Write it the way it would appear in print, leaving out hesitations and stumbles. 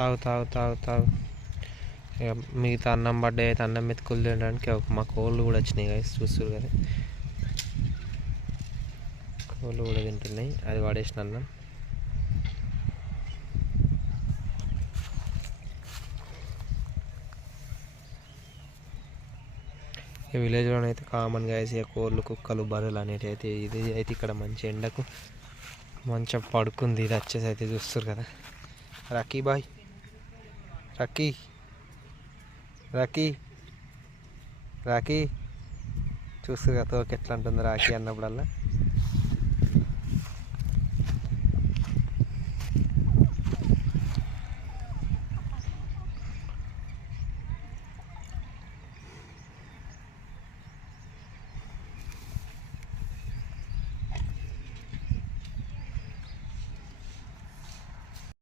తాగు తాగు తాగు తాగు. ఇక మిగతా అన్నం పడ్డే అయితే అన్నం మెతుకులు తినడానికి మా కోళ్ళు కూడా వచ్చినాయి గైస్, చూస్తారు కదా, కోళ్ళు కూడా తింటున్నాయి. అది పడేసిన అన్నం. ఈ విలేజ్లోనైతే కామన్గా అయితే కోళ్ళు, కుక్కలు, బర్రెలు అనేవి అయితే ఇది అయితే ఇక్కడ మంచి ఎండకు మంచిగా పడుకుంది. ఇది వచ్చేసి అయితే చూస్తారు కదా, రకీ బాయ్, రకీ రకీ రాకీ చూస్తారు కదా తోక ఎట్లా అంటుంది రాఖీ అన్నప్పుడల్లా.